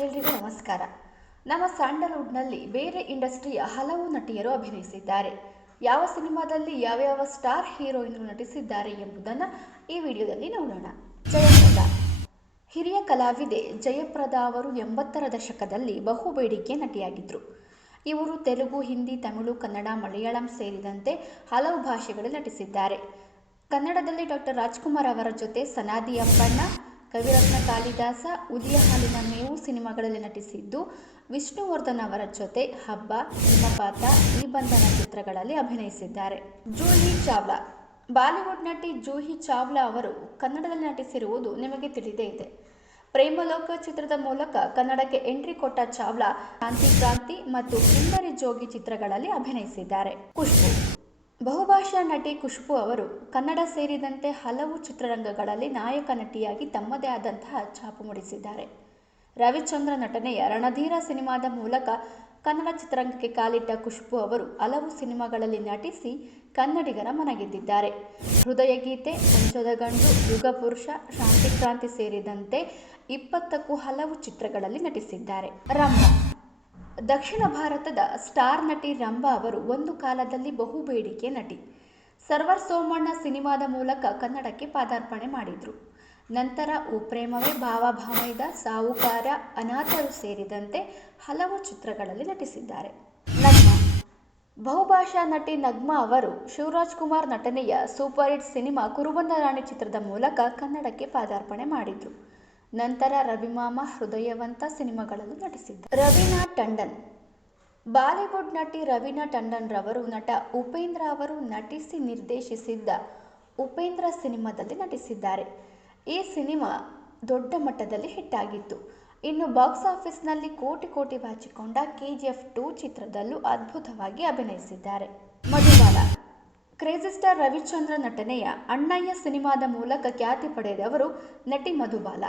ಎಲ್ರಿಗೂ ನಮಸ್ಕಾರ. ನಮ್ಮ ಸ್ಯಾಂಡಲ್ವುಡ್ನಲ್ಲಿ ಬೇರೆ ಇಂಡಸ್ಟ್ರಿಯ ಹಲವು ನಟಿಯರು ಅಭಿನಯಿಸಿದ್ದಾರೆ. ಯಾವ ಸಿನಿಮಾದಲ್ಲಿ ಯಾವ್ಯಾವ ಸ್ಟಾರ್ ಹೀರೋಯಿನ್ಗಳು ನಟಿಸಿದ್ದಾರೆ ಎಂಬುದನ್ನು ಈ ವಿಡಿಯೋದಲ್ಲಿ ನೋಡೋಣ. ಜಯಪ್ರದ. ಹಿರಿಯ ಕಲಾವಿದೆ ಜಯಪ್ರದಾ ಅವರು ಎಂಬತ್ತರ ದಶಕದಲ್ಲಿ ಬಹು ಬೇಡಿಕೆ ನಟಿಯಾಗಿದ್ದರು ಇವರು ತೆಲುಗು, ಹಿಂದಿ, ತಮಿಳು, ಕನ್ನಡ, ಮಲಯಾಳಂ ಸೇರಿದಂತೆ ಹಲವು ಭಾಷೆಗಳಲ್ಲಿ ನಟಿಸಿದ್ದಾರೆ. ಕನ್ನಡದಲ್ಲಿ ಡಾಕ್ಟರ್ ರಾಜ್ಕುಮಾರ್ ಅವರ ಜೊತೆ ಸನಾದಿ ಅಪ್ಪಣ್ಣ ಕವಿರತ್ನ ಕಾಳಿದಾಸ ಉದಿಯ ಹಾಲಿನ ಮೇವು ಸಿನಿಮಾಗಳಲ್ಲಿ ನಟಿಸಿದ್ದು ವಿಷ್ಣುವರ್ಧನ್ ಅವರ ಜೊತೆ ಹಬ್ಬ ಹಿಮಪಾತ ಈ ಬಂಧನ ಚಿತ್ರಗಳಲ್ಲಿ ಅಭಿನಯಿಸಿದ್ದಾರೆ. ಜೂಹಿ ಚಾವ್ಲಾ. ಬಾಲಿವುಡ್ ನಟಿ ಜೂಹಿ ಚಾವ್ಲಾ ಅವರು ಕನ್ನಡದಲ್ಲಿ ನಟಿಸಿರುವುದು ನಿಮಗೆ ತಿಳಿದೇ ಇದೆ. ಪ್ರೇಮಲೋಕ ಚಿತ್ರದ ಮೂಲಕ ಕನ್ನಡಕ್ಕೆ ಎಂಟ್ರಿ ಕೊಟ್ಟ ಚಾವ್ಲಾ ಕ್ರಾಂತಿ ಕ್ರಾಂತಿ ಮತ್ತು ಇಂದರಿ ಜೋಗಿ ಚಿತ್ರಗಳಲ್ಲಿ ಅಭಿನಯಿಸಿದ್ದಾರೆ. ಖುಷ್ಬು ಬಹುಭಾಷಾ ನಟಿ ಖುಷ್ಬು ಅವರು ಕನ್ನಡ ಸೇರಿದಂತೆ ಹಲವು ಚಿತ್ರರಂಗಗಳಲ್ಲಿ ನಾಯಕ ನಟಿಯಾಗಿ ತಮ್ಮದೇ ಆದಂತಹ ಛಾಪು ಮೂಡಿಸಿದ್ದಾರೆ. ರವಿಚಂದ್ರ ನಟನೆಯ ರಣಧೀರ ಸಿನಿಮಾದ ಮೂಲಕ ಕನ್ನಡ ಚಿತ್ರರಂಗಕ್ಕೆ ಕಾಲಿಟ್ಟ ಖುಷ್ಬು ಅವರು ಹಲವು ಸಿನಿಮಾಗಳಲ್ಲಿ ನಟಿಸಿ ಕನ್ನಡಿಗರ ಮನಗೆದ್ದಿದ್ದಾರೆ. ಹೃದಯ ಗೀತೆ ಪಂಚದ ಗಂಡು ಯುಗಪುರುಷ ಶಾಂತಿಕ್ರಾಂತಿ ಸೇರಿದಂತೆ ಇಪ್ಪತ್ತಕ್ಕೂ ಹಲವು ಚಿತ್ರಗಳಲ್ಲಿ ನಟಿಸಿದ್ದಾರೆ. ರಂಭಾ ದಕ್ಷಿಣ ಭಾರತದ ಸ್ಟಾರ್ ನಟಿ ರಂಭಾ ಅವರು ಒಂದು ಕಾಲದಲ್ಲಿ ಬಹು ಬೇಡಿಕೆ ನಟಿ. ಸರ್ವರ್ ಸೋಮಣ್ಣ ಸಿನಿಮಾದ ಮೂಲಕ ಕನ್ನಡಕ್ಕೆ ಪಾದಾರ್ಪಣೆ ಮಾಡಿದರು. ನಂತರ ಓ ಪ್ರೇಮವೇ ಸಾವುಕಾರ ಅನಾಥರು ಸೇರಿದಂತೆ ಹಲವು ಚಿತ್ರಗಳಲ್ಲಿ ನಟಿಸಿದ್ದಾರೆ. ನಗ್ಮಾ ಬಹುಭಾಷಾ ನಟಿ ನಗ್ಮಾ ಅವರು ಶಿವರಾಜ್ ಕುಮಾರ್ ನಟನೆಯ super hit cinema Kurubanda Rani ಚಿತ್ರದ ಮೂಲಕ ಕನ್ನಡಕ್ಕೆ ಪಾದಾರ್ಪಣೆ ಮಾಡಿದ್ರು. ನಂತರ ರವಿಮಾಮ ಹೃದಯವಂತ ಸಿನಿಮಾಗಳಲ್ಲೂ ನಟಿಸಿದ್ದ ರವೀನಾ ಟಂಡನ್. ಬಾಲಿವುಡ್ ನಟಿ ರವೀನಾ ಟಂಡನ್ ರವರು ನಟ ಉಪೇಂದ್ರ ಅವರು ನಟಿಸಿ ನಿರ್ದೇಶಿಸಿದ್ದ ಉಪೇಂದ್ರ ಸಿನಿಮಾದಲ್ಲಿ ನಟಿಸಿದ್ದಾರೆ. ಈ ಸಿನಿಮಾ ದೊಡ್ಡ ಮಟ್ಟದಲ್ಲಿ ಹಿಟ್ ಆಗಿತ್ತು ಇನ್ನು ಬಾಕ್ಸ್ ಆಫೀಸ್ನಲ್ಲಿ ಕೋಟಿ ಕೋಟಿ ಬಾಚಿಕೊಂಡ ಕೆ ಜಿ ಎಫ್ ಟೂ ಚಿತ್ರದಲ್ಲೂ ಅದ್ಭುತವಾಗಿ ಅಭಿನಯಿಸಿದ್ದಾರೆ. ಮಧುಬಾಲ, ಕ್ರೇಜಿ ಸ್ಟಾರ್ ರವಿಚಂದ್ರ ನಟನೆಯ ಅಣ್ಣಯ್ಯ ಸಿನಿಮಾದ ಮೂಲಕ ಖ್ಯಾತಿ ಪಡೆದವರು ನಟಿ ಮಧುಬಾಲ.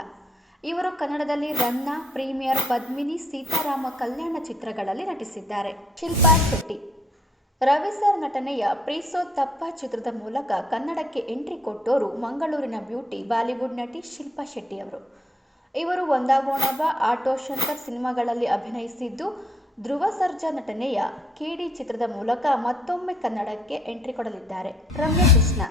ಇವರು ಕನ್ನಡದಲ್ಲಿ ರನ್ನ, ಪ್ರೀಮಿಯರ್, ಪದ್ಮಿನಿ, ಸೀತಾರಾಮ ಕಲ್ಯಾಣ ಚಿತ್ರಗಳಲ್ಲಿ ನಟಿಸಿದ್ದಾರೆ. ಶಿಲ್ಪಾ ಶೆಟ್ಟಿ. ರವಿ ಸರ್ ನಟನೆಯ ಪ್ರೀಸೋ ತಪ್ಪ ಚಿತ್ರದ ಮೂಲಕ ಕನ್ನಡಕ್ಕೆ ಎಂಟ್ರಿ ಕೊಟ್ಟೋರು ಮಂಗಳೂರಿನ ಬ್ಯೂಟಿ ಬಾಲಿವುಡ್ ನಟಿ ಶಿಲ್ಪಾ ಶೆಟ್ಟಿ ಅವರು. ಇವರು ಒಂದಾಗೋಣ ಆಟೋ ಶಂಕರ್ ಸಿನಿಮಾಗಳಲ್ಲಿ ಅಭಿನಯಿಸಿದ್ದು, ಧ್ರುವ ಸರ್ಜಾ ನಟನೆಯ ಕೆಡಿ ಚಿತ್ರದ ಮೂಲಕ ಮತ್ತೊಮ್ಮೆ ಕನ್ನಡಕ್ಕೆ ಎಂಟ್ರಿ ಕೊಡಲಿದ್ದಾರೆ. ರಮ್ಯ ಕೃಷ್ಣ.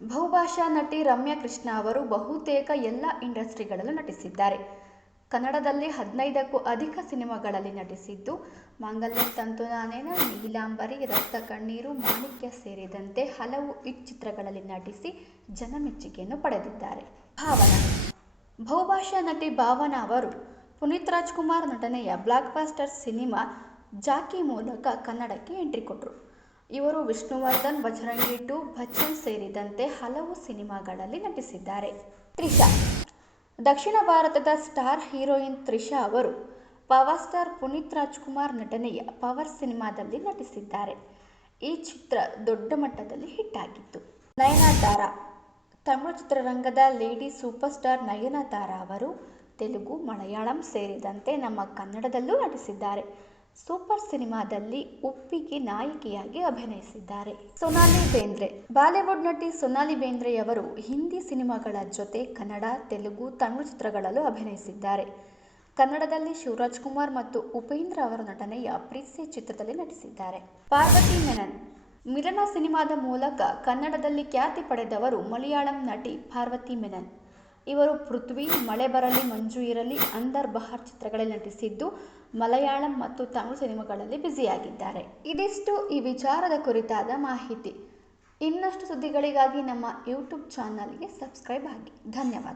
ಬಹುಭಾಷಾ ನಟಿ ರಮ್ಯಾ ಕೃಷ್ಣ ಅವರು ಬಹುತೇಕ ಎಲ್ಲ ಇಂಡಸ್ಟ್ರಿಗಳಲ್ಲೂ ನಟಿಸಿದ್ದಾರೆ. ಕನ್ನಡದಲ್ಲಿ ಹದಿನೈದಕ್ಕೂ ಅಧಿಕ ಸಿನಿಮಾಗಳಲ್ಲಿ ನಟಿಸಿದ್ದು, ಮಾಂಗಲ್ಯ ತಂತು ನಾನೇನ, ನೀಲಾಂಬರಿ, ರಕ್ತ ಕಣ್ಣೀರು, ಮಾಣಿಕ್ಯ ಸೇರಿದಂತೆ ಹಲವು ಹಿಟ್ ಚಿತ್ರಗಳಲ್ಲಿ ನಟಿಸಿ ಜನಮೆಚ್ಚುಗೆಯನ್ನು ಪಡೆದಿದ್ದಾರೆ. ಭಾವನಾ. ಬಹುಭಾಷಾ ನಟಿ ಭಾವನಾ ಅವರು ಪುನೀತ್ ರಾಜ್ಕುಮಾರ್ ನಟನೆಯ ಬ್ಲಾಕ್ ಬಾಸ್ಟರ್ ಸಿನಿಮಾ ಜಾಕಿ ಮೂಲಕ ಕನ್ನಡಕ್ಕೆ ಎಂಟ್ರಿ ಕೊಟ್ಟರು ಇವರು ವಿಷ್ಣುವರ್ಧನ್ ಬಜರಂಗಿ ಟು ಬಚ್ಚನ್ ಸೇರಿದಂತೆ ಹಲವು ಸಿನಿಮಾಗಳಲ್ಲಿ ನಟಿಸಿದ್ದಾರೆ. ತ್ರಿಷಾ. ದಕ್ಷಿಣ ಭಾರತದ ಸ್ಟಾರ್ ಹೀರೋಯಿನ್ ತ್ರಿಷಾ ಅವರು ಪವರ್ ಸ್ಟಾರ್ ಪುನೀತ್ ರಾಜ್ಕುಮಾರ್ ನಟನೆಯ ಪವರ್ ಸಿನಿಮಾದಲ್ಲಿ ನಟಿಸಿದ್ದಾರೆ. ಈ ಚಿತ್ರ ದೊಡ್ಡ ಮಟ್ಟದಲ್ಲಿ ಹಿಟ್ ಆಗಿತ್ತು ನಯನತಾರ ತಮಿಳು ಚಿತ್ರರಂಗದ ಲೇಡಿ ಸೂಪರ್ ಸ್ಟಾರ್ ನಯನತಾರ ಅವರು ತೆಲುಗು, ಮಲಯಾಳಂ ಸೇರಿದಂತೆ ನಮ್ಮ ಕನ್ನಡದಲ್ಲೂ ನಟಿಸಿದ್ದಾರೆ. ಸೂಪರ್ ಸಿನಿಮಾದಲ್ಲಿ ಉಪ್ಪಿಗೆ ನಾಯಕಿಯಾಗಿ ಅಭಿನಯಿಸಿದ್ದಾರೆ. ಸೊನಾಲಿ ಬೇಂದ್ರೆ. ಬಾಲಿವುಡ್ ನಟಿ ಸೊನಾಲಿ ಬೇಂದ್ರೆಯವರು ಹಿಂದಿ ಸಿನಿಮಾಗಳ ಜೊತೆ ಕನ್ನಡ, ತೆಲುಗು, ತಮಿಳು ಚಿತ್ರಗಳಲ್ಲೂ ಅಭಿನಯಿಸಿದ್ದಾರೆ. ಕನ್ನಡದಲ್ಲಿ ಶಿವರಾಜ್ ಕುಮಾರ್ ಮತ್ತು ಉಪೇಂದ್ರ ಅವರ ನಟನೆಯ ಪ್ರೀತಿ ಚಿತ್ರದಲ್ಲಿ ನಟಿಸಿದ್ದಾರೆ. ಪಾರ್ವತಿ ಮೆನನ್. ಮಿಲನ ಸಿನಿಮಾದ ಮೂಲಕ ಕನ್ನಡದಲ್ಲಿ ಖ್ಯಾತಿ ಪಡೆದವರು ಮಲಯಾಳಂ ನಟಿ ಪಾರ್ವತಿ ಮೆನನ್. ಇವರು ಪೃಥ್ವಿ, ಮಳೆ ಬರಲಿ, ಮಂಜು ಇರಲಿ, ಅಂದರ್ ಬಹಾರ್ ಚಿತ್ರಗಳಲ್ಲಿ ನಟಿಸಿದ್ದು ಮಲಯಾಳಂ ಮತ್ತು ತಮಿಳು ಸಿನಿಮಾಗಳಲ್ಲಿ ಬ್ಯುಸಿಯಾಗಿದ್ದಾರೆ. ಇದಿಷ್ಟು ಈ ವಿಚಾರದ ಕುರಿತಾದ ಮಾಹಿತಿ. ಇನ್ನಷ್ಟು ಸುದ್ದಿಗಳಿಗಾಗಿ ನಮ್ಮ ಯೂಟ್ಯೂಬ್ ಚಾನಲ್ಗೆ ಸಬ್ಸ್ಕ್ರೈಬ್ ಆಗಿ. ಧನ್ಯವಾದ.